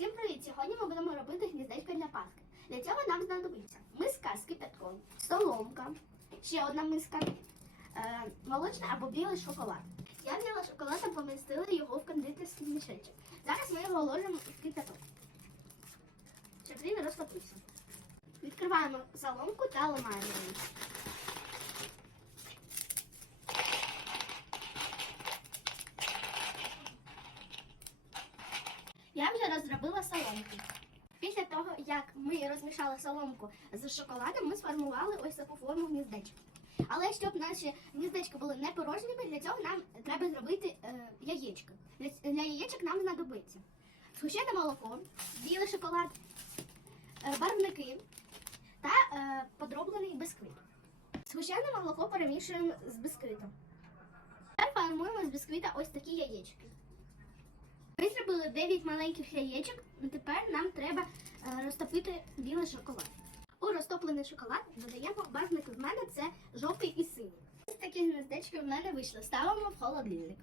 Всім привіт! Сьогодні ми будемо робити гніздечко для паски. Для цього нам знадобиться миска з кипятком, соломка, ще одна миска, е, молочний або білий шоколад. Я взяла шоколад та помістила його в кондитерський мішечок. Зараз ми його ложимо в кипяток, щоб він розтопився. Відкриваємо соломку та ламаємо її. Я вже розробила соломку. Після того, як ми розмішали соломку з шоколадом, ми сформували ось таку форму гніздечка. Але щоб наші гніздечка були не порожніми, для цього нам треба зробити е, яєчко. Для, для яєчок нам знадобиться згущене молоко, білий шоколад, е, барвники та е, подроблений бисквит. Згущене молоко перемішуємо з бисквитом. Тепер формуємо з бисквита ось такі яєчки. Ми зробили 9 маленьких яєчок, тепер нам треба е, розтопити білий шоколад. У розтоплений шоколад додаємо базник В мене це жовтий і синій. Ось такі гнездечки в мене вийшли. Ставимо в холодильник.